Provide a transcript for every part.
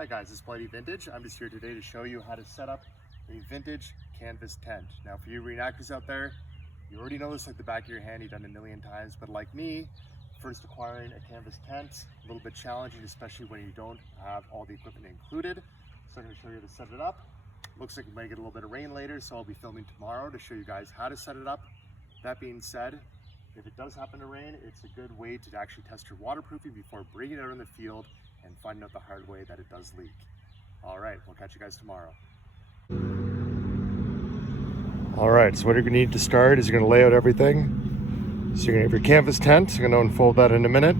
Hi guys, it's Blighty Vintage. I'm just here today to show you how to set up a vintage canvas tent. Now for you reenactors out there, you already know this like the back of your hand, you've done it a million times, but like me, first acquiring a canvas tent, a little bit challenging, especially when you don't have all the equipment included. So I'm going to show you how to set it up. Looks like you might get a little bit of rain later, so I'll be filming tomorrow to show you guys how to set it up. That being said, if it does happen to rain, it's a good way to actually test your waterproofing before bringing it out in the field and finding out the hard way that it does leak. All right, we'll catch you guys tomorrow. All right, so what you're gonna need to start is you're gonna lay out everything. So you're gonna have your canvas tent. I'm gonna unfold that in a minute.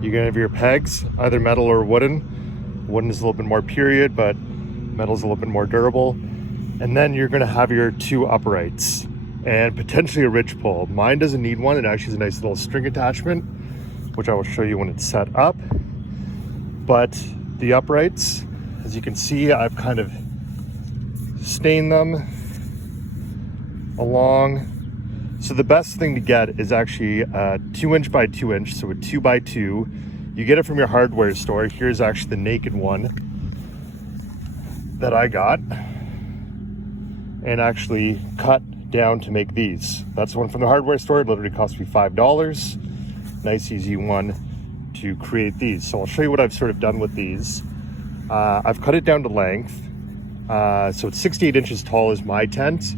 You're gonna have your pegs, either metal or wooden. Wooden is a little bit more period, but metal's a little bit more durable. And then you're gonna have your two uprights and potentially a ridge pole. Mine doesn't need one. It actually has a nice little string attachment, which I will show you when it's set up. But the uprights, as you can see, I've kind of stained them along. So the best thing to get is actually a 2" by 2", so a 2x2. You get it from your hardware store. Here's actually the naked one that I got and actually cut down to make these. That's the one from the hardware store. It literally cost me $5. Nice easy one to create these. So I'll show you what I've sort of done with these. I've cut it down to length. So it's 68 inches tall is my tent.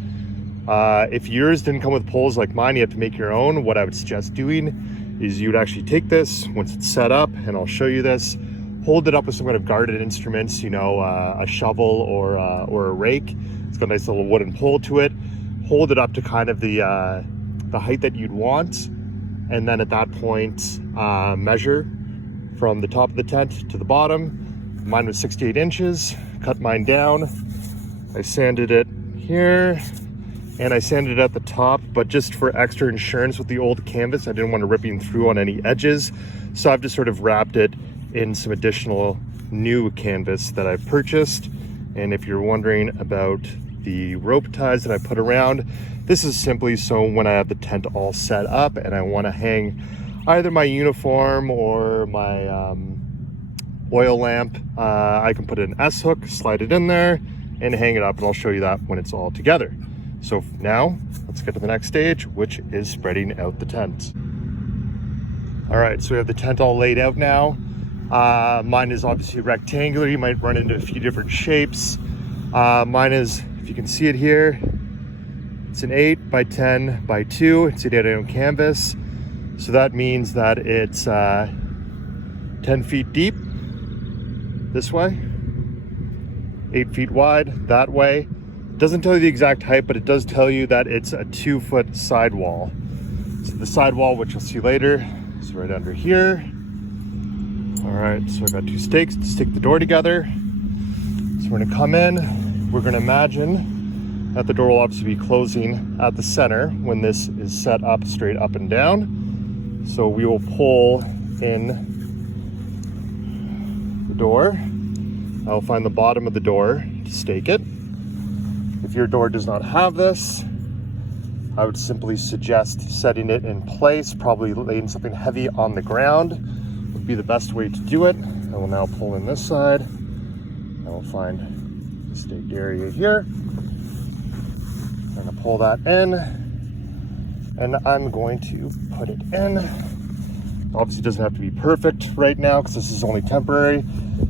If yours didn't come with poles like mine, you have to make your own. What I would suggest doing is you would actually take this once it's set up, and I'll show you this, hold it up with some kind of guarded instruments, you know, a shovel or a rake. It's got a nice little wooden pole to it. Hold it up to kind of the height that you'd want. And then at that point, measure from the top of the tent to the bottom. Mine was 68 inches, cut mine down. I sanded it here and I sanded it at the top, but just for extra insurance with the old canvas, I didn't want it ripping through on any edges. So I've just sort of wrapped it in some additional new canvas that I purchased. And if you're wondering about the rope ties that I put around, this is simply so when I have the tent all set up and I want to hang either my uniform or my oil lamp, I can put an S hook, slide it in there and hang it up, and I'll show you that when it's all together. So now let's get to the next stage, which is spreading out the tent. All right, so we have the tent all laid out now. Mine is obviously rectangular. You might run into a few different shapes. Mine is, if you can see it here, it's an 8 by 10 by 2. It's an 8-iron canvas. So that means that it's 10 feet deep this way, 8 feet wide that way. It doesn't tell you the exact height, but it does tell you that it's a 2-foot sidewall. So the sidewall, which you'll see later, is right under here. All right, so I've got 2 stakes to stick the door together. So we're gonna come in, we're gonna imagine that the door will obviously be closing at the center when this is set up straight up and down. So we will pull in the door. I'll find the bottom of the door to stake it. If your door does not have this, I would simply suggest setting it in place, probably laying something heavy on the ground would be the best way to do it. I will now pull in this side. I will find the staked area here. I'm gonna pull that in, and I'm going to put it in. Obviously it doesn't have to be perfect right now because this is only temporary,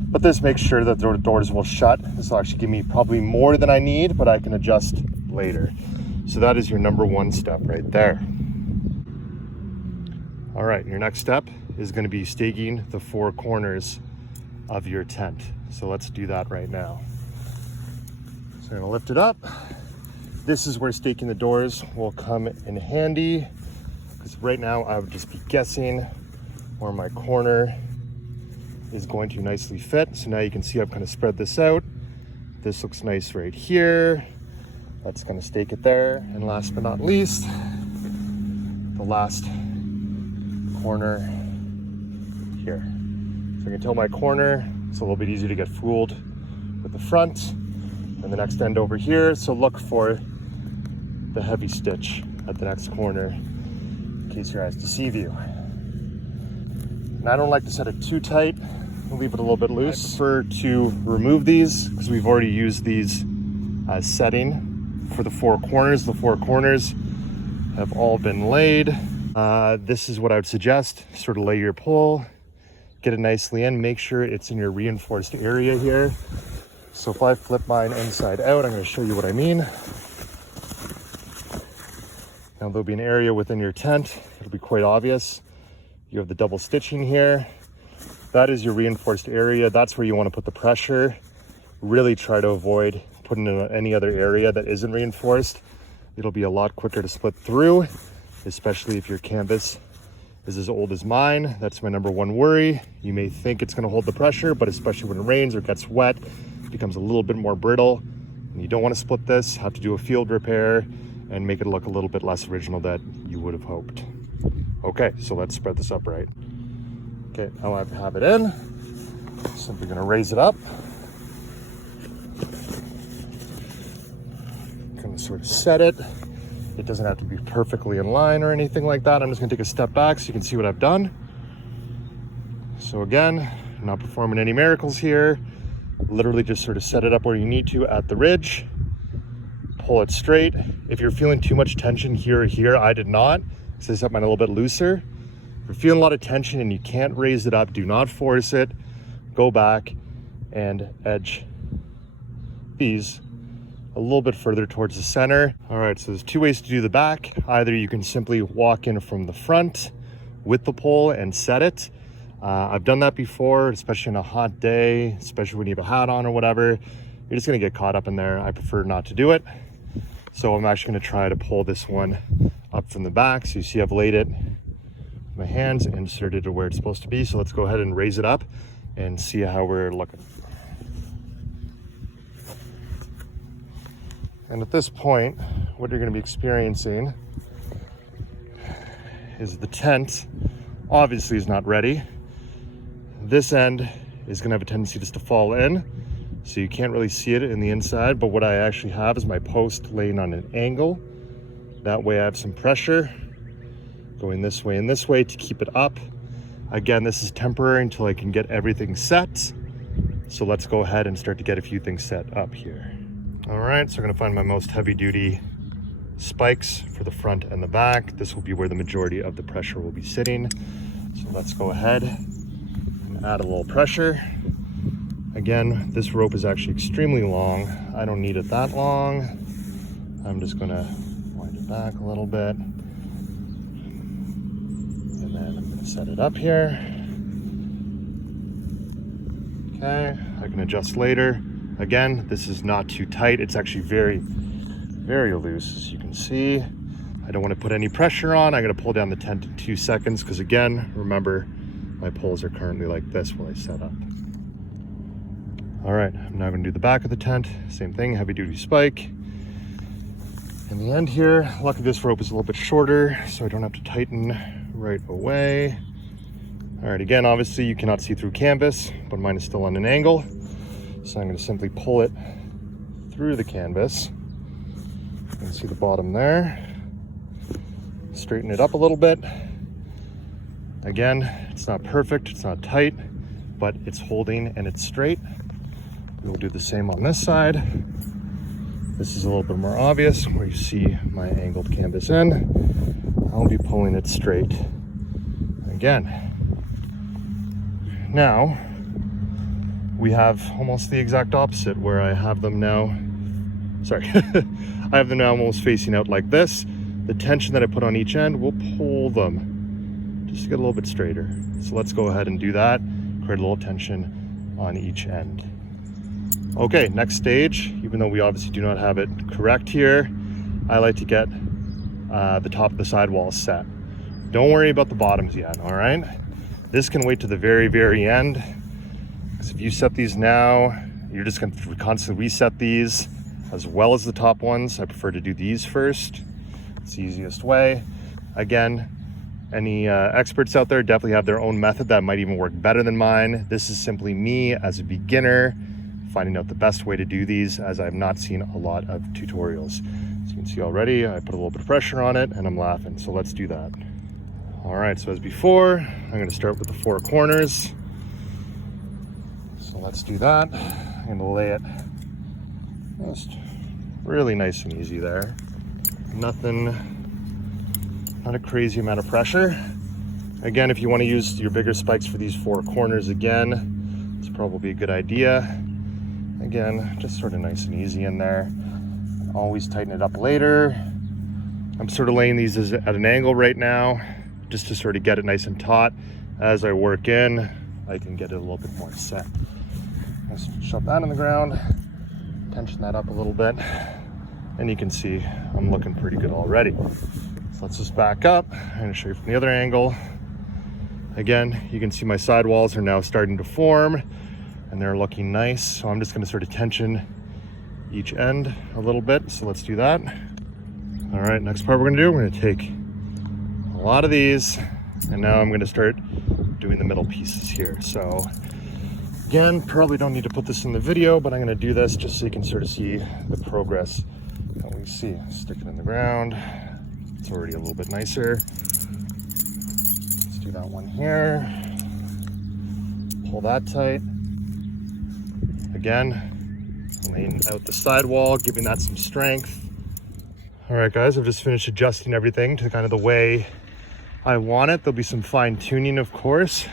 but this makes sure that the doors will shut. This will actually give me probably more than I need, but I can adjust later. So that is your number 1 step right there. All right, your next step is gonna be staking the 4 corners of your tent. So let's do that right now. So I'm gonna lift it up. This is where staking the doors will come in handy, because right now I would just be guessing where my corner is going to nicely fit. So now you can see I've kind of spread this out. This looks nice right here. That's gonna stake it there. And last but not least, the last corner here. So I can tell my corner, it's a little bit easier to get fooled with the front. And the next end over here, so look for the heavy stitch at the next corner in case your eyes deceive you. And I don't like to set it too tight We'll leave it a little bit loose. I prefer to remove these because we've already used these as setting for the four corners. The four corners have all been laid. This is what I would suggest. Sort of lay your pole, get it nicely in, make sure it's in your reinforced area here. So if I flip mine inside out, I'm going to show you what I mean. Now there'll be an area within your tent. It'll be quite obvious. You have the double stitching here. That is your reinforced area. That's where you want to put the pressure. Really try to avoid putting it in any other area that isn't reinforced. It'll be a lot quicker to split through, especially if your canvas is as old as mine. That's my number one worry. You may think it's going to hold the pressure, but especially when it rains or gets wet, it becomes a little bit more brittle. And you don't want to split this, have to do a field repair and make it look a little bit less original that you would have hoped. Okay, so let's spread this up right. Okay, now I have it in. Simply gonna raise it up. Gonna sort of set it. It doesn't have to be perfectly in line or anything like that. I'm just gonna take a step back so you can see what I've done. So again, I'm not performing any miracles here. Literally just sort of set it up where you need to at the ridge. Pull it straight. If you're feeling too much tension here or here, I did not. So I set mine a little bit looser. If you're feeling a lot of tension and you can't raise it up, do not force it. Go back and edge these a little bit further towards the center. All right, so there's two ways to do the back. Either you can simply walk in from the front with the pole and set it. I've done that before, especially on a hot day, especially when you have a hat on or whatever. You're just gonna get caught up in there. I prefer not to do it. So I'm actually gonna try to pull this one up from the back. So you see I've laid it with my hands, inserted it where it's supposed to be. So let's go ahead and raise it up and see how we're looking. And at this point, what you're gonna be experiencing is the tent obviously is not ready. This end is gonna have a tendency just to fall in. So you can't really see it in the inside, but what I actually have is my post laying on an angle. That way I have some pressure going this way and this way to keep it up. Again, this is temporary until I can get everything set. So let's go ahead and start to get a few things set up here. All right, so I'm gonna find my most heavy duty spikes for the front and the back. This will be where the majority of the pressure will be sitting. So let's go ahead and add a little pressure. Again, this rope is actually extremely long. I don't need it that long. I'm just gonna wind it back a little bit. And then I'm gonna set it up here. Okay, I can adjust later. Again, this is not too tight. It's actually very, very loose, as you can see. I don't wanna put any pressure on. I'm gonna pull down the tent in 2 seconds, because again, remember, my poles are currently like this while I set up. All right, I'm now gonna do the back of the tent. Same thing, heavy duty spike. In the end here, luckily this rope is a little bit shorter, so I don't have to tighten right away. All right, again, obviously you cannot see through canvas, but mine is still on an angle. So I'm gonna simply pull it through the canvas. You can see the bottom there. Straighten it up a little bit. Again, it's not perfect, it's not tight, but it's holding and it's straight. We'll do the same on this side. This is a little bit more obvious where you see my angled canvas in. I'll be pulling it straight again. Now, we have almost the exact opposite where I have them now, sorry, I have them now almost facing out like this. The tension that I put on each end will pull them just to get a little bit straighter. So let's go ahead and do that, create a little tension on each end. Okay, next stage, even though we obviously do not have it correct here, I like to get the top of the sidewalls set. Don't worry about the bottoms yet, all right? This can wait to the very, very end. Because if you set these now, you're just gonna constantly reset these as well as the top ones. I prefer to do these first. It's the easiest way. Again, any experts out there definitely have their own method that might even work better than mine. This is simply me as a beginner finding out the best way to do these, as I've not seen a lot of tutorials. As you can see already, I put a little bit of pressure on it and I'm laughing, so let's do that. All right, so as before, I'm gonna start with the four corners. So let's do that. I'm gonna lay it just really nice and easy there. Nothing, not a crazy amount of pressure. Again, if you want to use your bigger spikes for these 4 corners again, it's probably a good idea. Again, just sort of nice and easy in there. Always tighten it up later. I'm sort of laying these at an angle right now, just to sort of get it nice and taut. As I work in, I can get it a little bit more set. Let's shove that on the ground, tension that up a little bit, and you can see I'm looking pretty good already. So let's just back up. I'm gonna show you from the other angle. Again, you can see my sidewalls are now starting to form and they're looking nice. So I'm just gonna sort of tension each end a little bit. So let's do that. All right, next part we're gonna take a lot of these, and now I'm gonna start doing the middle pieces here. So again, probably don't need to put this in the video, but I'm gonna do this just so you can sort of see the progress that we see. Stick it in the ground. It's already a little bit nicer. Let's do that one here. Pull that tight. Again, laying out the sidewall, giving that some strength. All right, guys, I've just finished adjusting everything to kind of the way I want it. There'll be some fine tuning, of course.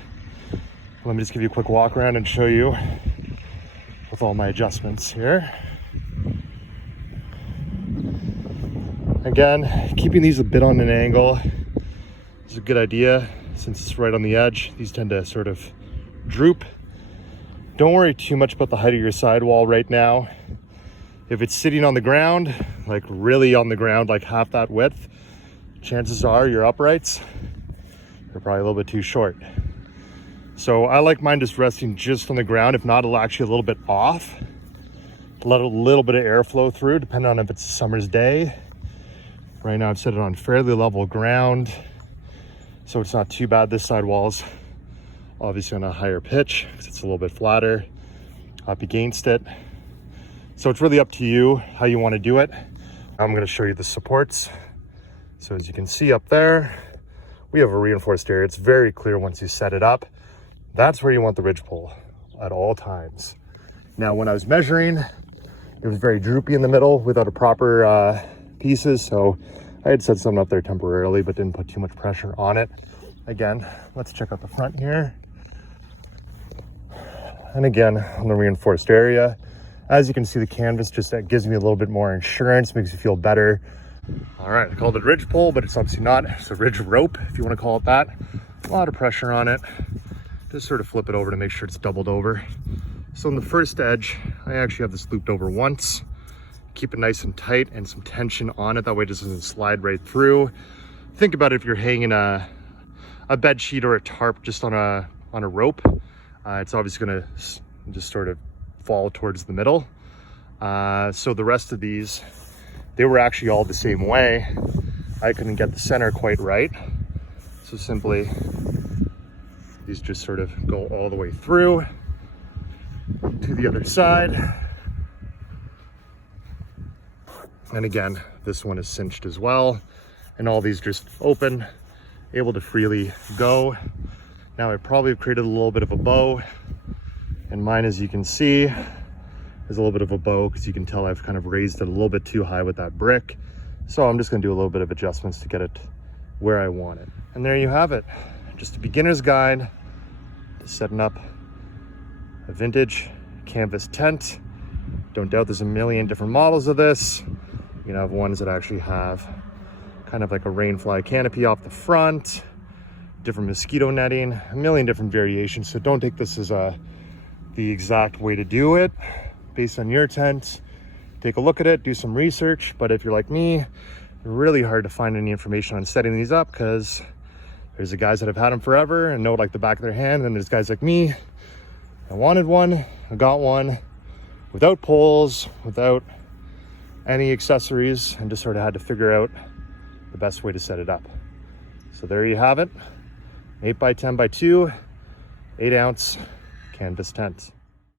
Let me just give you a quick walk around and show you with all my adjustments here. Again, keeping these a bit on an angle is a good idea since it's right on the edge. These tend to sort of droop. Don't worry too much about the height of your sidewall right now. If it's sitting on the ground, like really on the ground, like half that width, chances are your uprights are probably a little bit too short. So I like mine just resting just on the ground. If not, it'll actually a little bit off. Let a little bit of airflow through, depending on if it's a summer's day. Right now I've set it on fairly level ground, so it's not too bad. This sidewall's obviously on a higher pitch because it's a little bit flatter up against it. So it's really up to you how you want to do it. I'm going to show you the supports. So as you can see up there, we have a reinforced area. It's very clear once you set it up. That's where you want the ridge pole at all times. Now, when I was measuring, it was very droopy in the middle without a proper pieces. So I had set some up there temporarily, but didn't put too much pressure on it. Again, let's check out the front here. And again, on the reinforced area, as you can see, the canvas just gives me a little bit more insurance, makes you feel better. All right, I called it a ridge pole, but it's obviously not. It's a ridge rope, if you want to call it that. A lot of pressure on it. Just sort of flip it over to make sure it's doubled over. So on the first edge, I actually have this looped over once. Keep it nice and tight and some tension on it. That way it just doesn't slide right through. Think about it if you're hanging a bed sheet or a tarp just on a rope. It's obviously gonna just sort of fall towards the middle. So the rest of these, they were actually all the same way. I couldn't get the center quite right. So simply, these just sort of go all the way through to the other side. And again, this one is cinched as well. And all these just open, able to freely go. Now I probably have created a little bit of a bow. And mine, as you can see, is a little bit of a bow because you can tell I've kind of raised it a little bit too high with that brick. So I'm just gonna do a little bit of adjustments to get it where I want it. And there you have it. Just a beginner's guide to setting up a vintage canvas tent. Don't doubt there's a million different models of this. You can have ones that actually have kind of like a rainfly canopy off the front, different mosquito netting, a million different variations. So don't take this as the exact way to do it based on your tent. Take a look at it, do some research. But if you're like me, really hard to find any information on setting these up because there's the guys that have had them forever and know it like the back of their hand. And there's guys like me. I wanted one, I got one without poles, without any accessories, and just sort of had to figure out the best way to set it up. So there you have it, 8x10x2, 8 ounce canvas tent.